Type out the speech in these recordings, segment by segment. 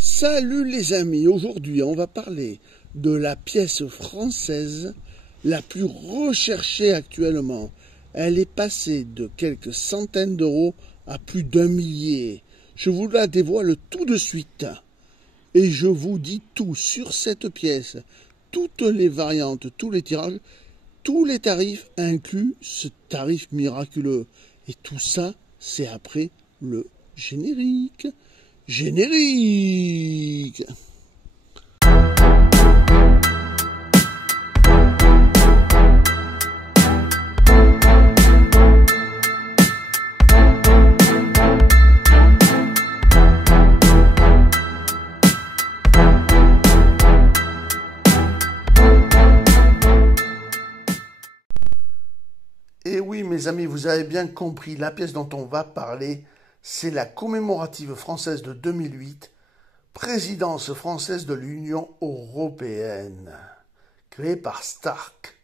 Salut les amis, aujourd'hui on va parler de la pièce française la plus recherchée actuellement. Elle est passée de quelques centaines d'euros à plus d'1 millier. Je vous la dévoile tout de suite. Et je vous dis tout sur cette pièce, toutes les variantes, tous les tirages, tous les tarifs inclus ce tarif miraculeux. Et tout ça, c'est après le générique. Générique. Et oui, mes amis, vous avez bien compris, la pièce dont on va parler, c'est la commémorative française de 2008, présidence française de l'Union européenne, créée par Stark.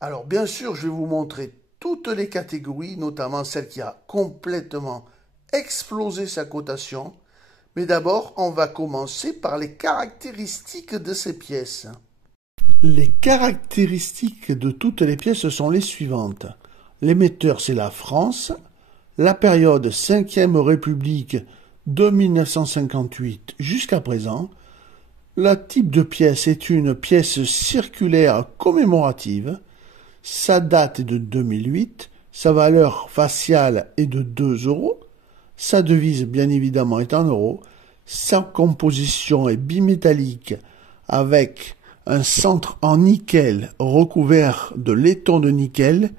Alors, bien sûr, je vais vous montrer toutes les catégories, notamment celle qui a complètement explosé sa cotation. Mais d'abord, on va commencer par les caractéristiques de ces pièces. Les caractéristiques de toutes les pièces sont les suivantes. L'émetteur, c'est la France. La période 5e République de 1958 jusqu'à présent. Le type de pièce est une pièce circulaire commémorative. Sa date est de 2008. Sa valeur faciale est de 2 €. Sa devise, bien évidemment, est en euros. Sa composition est bimétallique avec un centre en nickel recouvert de laiton de nickel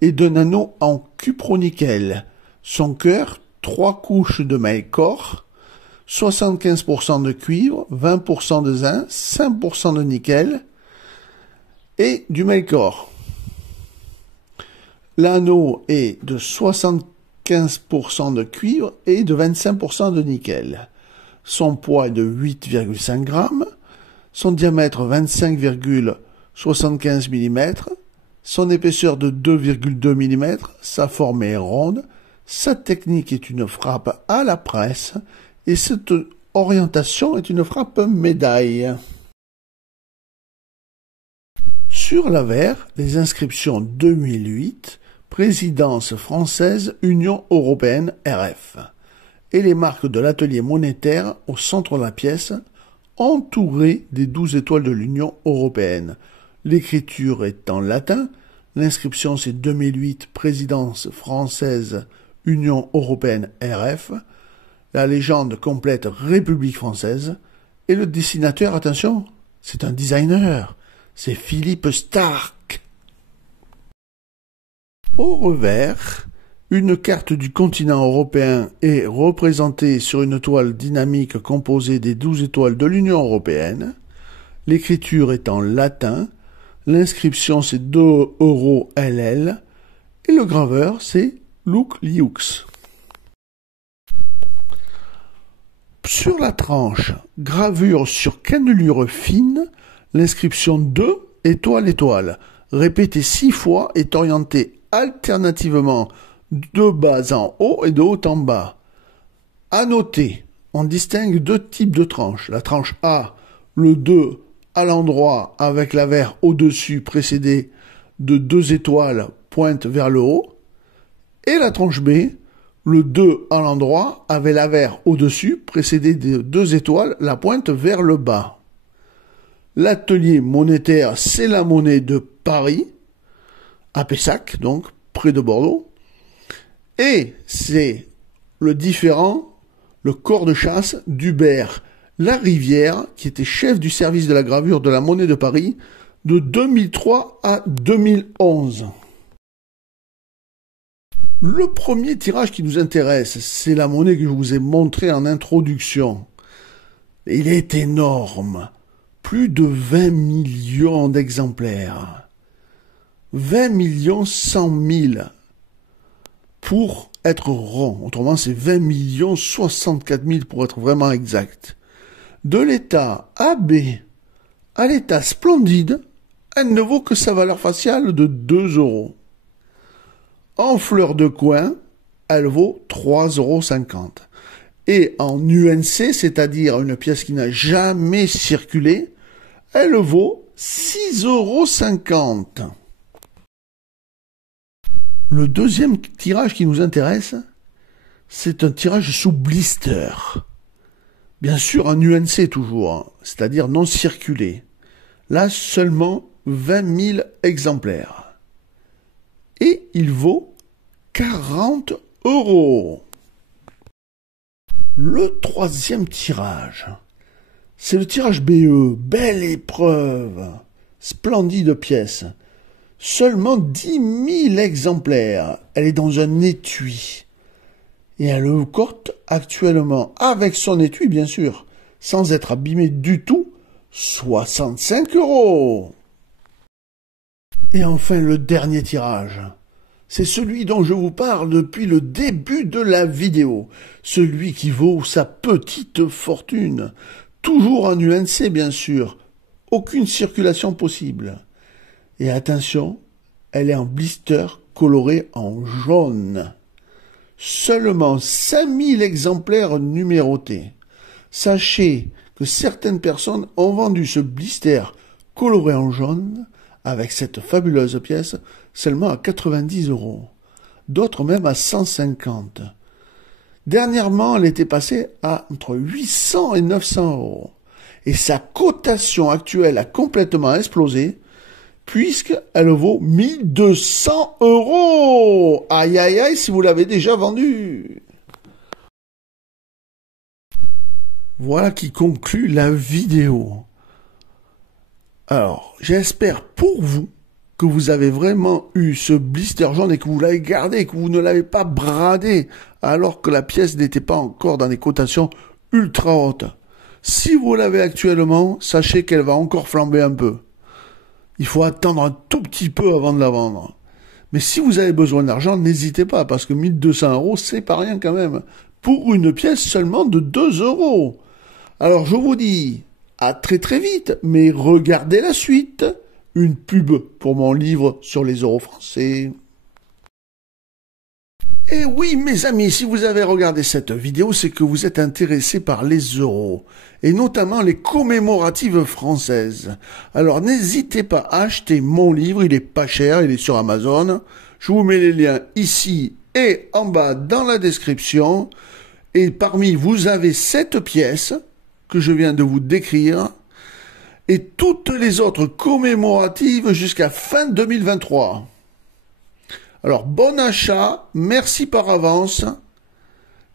et d'un anneau en cupronickel. Son cœur, 3 couches de Melkor, 75% de cuivre, 20% de zinc, 5% de nickel et du Melkor. L'anneau est de 75% de cuivre et de 25% de nickel. Son poids est de 8,5 grammes. Son diamètre 25,75 mm, son épaisseur de 2,2 mm, sa forme est ronde, sa technique est une frappe à la presse et cette orientation est une frappe médaille. Sur l'avers, les inscriptions 2008, Présidence française, Union européenne, RF, et les marques de l'atelier monétaire au centre de la pièce, entouré des 12 étoiles de l'Union européenne. L'écriture est en latin, l'inscription c'est 2008, Présidence française, Union européenne RF, la légende complète République française, et le dessinateur, attention, c'est un designer, c'est Philippe Stark. Au revers, une carte du continent européen est représentée sur une toile dynamique composée des 12 étoiles de l'Union européenne. L'écriture est en latin. L'inscription c'est 2 € LL. Et le graveur c'est Luc Liux. Sur la tranche, gravure sur cannelure fine, l'inscription 2 étoile étoile, répétée 6 fois, est orientée alternativement de bas en haut et de haut en bas. À noter, on distingue 2 types de tranches. La tranche A, le 2 à l'endroit avec l'avers au-dessus précédé de 2 étoiles pointe vers le haut. Et la tranche B, le 2 à l'endroit avec l'avers au-dessus précédé de 2 étoiles, la pointe vers le bas. L'atelier monétaire, c'est la monnaie de Paris, à Pessac, donc près de Bordeaux. Et c'est le différent, le corps de chasse d'Hubert Larivière, qui était chef du service de la gravure de la monnaie de Paris de 2003 à 2011. Le premier tirage qui nous intéresse, c'est la monnaie que je vous ai montrée en introduction. Il est énorme, plus de 20 millions d'exemplaires. 20 100 000 pour être rond. Autrement, c'est 20 064 000 pour être vraiment exact. De l'état AB à l'état splendide, elle ne vaut que sa valeur faciale de 2 €. En fleur de coin, elle vaut 3,50 €. Et en UNC, c'est-à-dire une pièce qui n'a jamais circulé, elle vaut 6,50 €. Le deuxième tirage qui nous intéresse, c'est un tirage sous blister. Bien sûr en UNC toujours, c'est-à-dire non circulé. Là seulement 20 000 exemplaires. Et il vaut 40 €. Le troisième tirage, c'est le tirage BE, belle épreuve, splendide pièce. Seulement 10 000 exemplaires. Elle est dans un étui. Et elle coûte actuellement, avec son étui bien sûr, sans être abîmée du tout, 65 €. Et enfin le dernier tirage. C'est celui dont je vous parle depuis le début de la vidéo. Celui qui vaut sa petite fortune. Toujours en UNC bien sûr. Aucune circulation possible. Et attention, elle est en blister coloré en jaune. Seulement 5000 exemplaires numérotés. Sachez que certaines personnes ont vendu ce blister coloré en jaune avec cette fabuleuse pièce seulement à 90 €. D'autres même à 150. Dernièrement, elle était passée à entre 800 et 900 €. Et sa cotation actuelle a complètement explosé puisqu'elle vaut 1200 €. Aïe aïe aïe si vous l'avez déjà vendue. Voilà qui conclut la vidéo. Alors, j'espère pour vous que vous avez vraiment eu ce blister jaune et que vous l'avez gardé, que vous ne l'avez pas bradé alors que la pièce n'était pas encore dans des cotations ultra hautes. Si vous l'avez actuellement, sachez qu'elle va encore flamber un peu. Il faut attendre un tout petit peu avant de la vendre. Mais si vous avez besoin d'argent, n'hésitez pas, parce que 1200 €, c'est pas rien quand même. Pour une pièce seulement de 2 €. Alors je vous dis, à très très vite, mais regardez la suite. Une pub pour mon livre sur les euros français. Et oui, mes amis, si vous avez regardé cette vidéo, c'est que vous êtes intéressés par les euros, et notamment les commémoratives françaises. Alors n'hésitez pas à acheter mon livre, il est pas cher, il est sur Amazon. Je vous mets les liens ici et en bas dans la description. Et parmi, vous avez cette pièce que je viens de vous décrire, et toutes les autres commémoratives jusqu'à fin 2023. Alors, bon achat, merci par avance,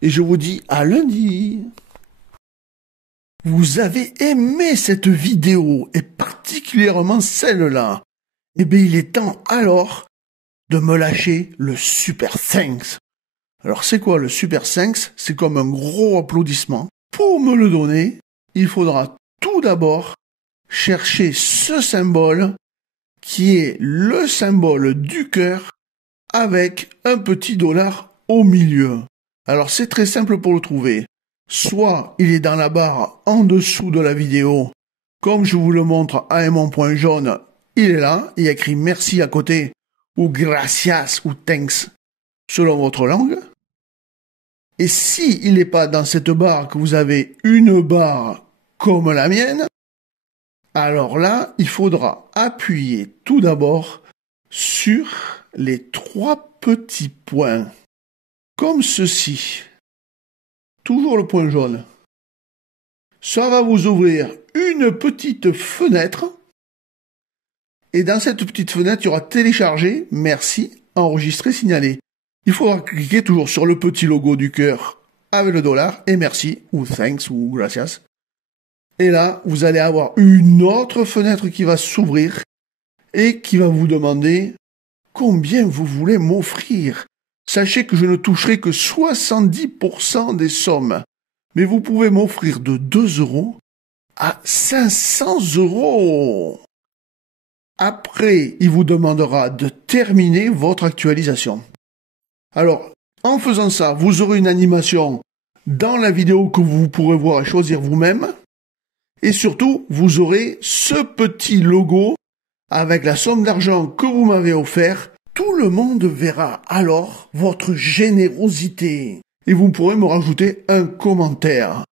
et je vous dis à lundi. Vous avez aimé cette vidéo, et particulièrement celle-là. Eh bien, il est temps alors de me lâcher le Super Thanks. Alors, c'est quoi le Super Thanks? C'est comme un gros applaudissement. Pour me le donner, il faudra tout d'abord chercher ce symbole qui est le symbole du cœur avec un petit dollar au milieu. Alors c'est très simple pour le trouver. Soit il est dans la barre en dessous de la vidéo, comme je vous le montre à mon point jaune, il est là, il y a écrit merci à côté, ou gracias, ou thanks, selon votre langue. Et si il n'est pas dans cette barre, que vous avez une barre comme la mienne, alors là, il faudra appuyer tout d'abord sur les 3 petits points, comme ceci. Toujours le point jaune. Ça va vous ouvrir une petite fenêtre. Et dans cette petite fenêtre, il y aura télécharger, merci, enregistrer, signaler. Il faudra cliquer toujours sur le petit logo du cœur avec le dollar et merci, ou thanks, ou gracias. Et là, vous allez avoir une autre fenêtre qui va s'ouvrir et qui va vous demander combien vous voulez m'offrir. Sachez que je ne toucherai que 70% des sommes. Mais vous pouvez m'offrir de 2 € à 500 €. Après, il vous demandera de terminer votre actualisation. Alors, en faisant ça, vous aurez une animation dans la vidéo que vous pourrez voir et choisir vous-même. Et surtout, vous aurez ce petit logo avec la somme d'argent que vous m'avez offert. Tout le monde verra alors votre générosité. et vous pourrez me rajouter un commentaire.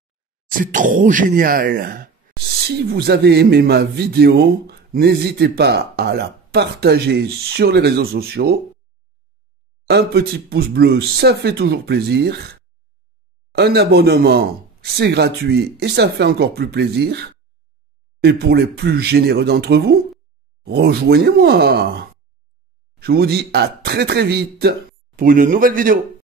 C'est trop génial! Si vous avez aimé ma vidéo, n'hésitez pas à la partager sur les réseaux sociaux. Un petit pouce bleu, ça fait toujours plaisir. Un abonnement, c'est gratuit et ça fait encore plus plaisir. Et pour les plus généreux d'entre vous, rejoignez-moi. Je vous dis à très vite pour une nouvelle vidéo.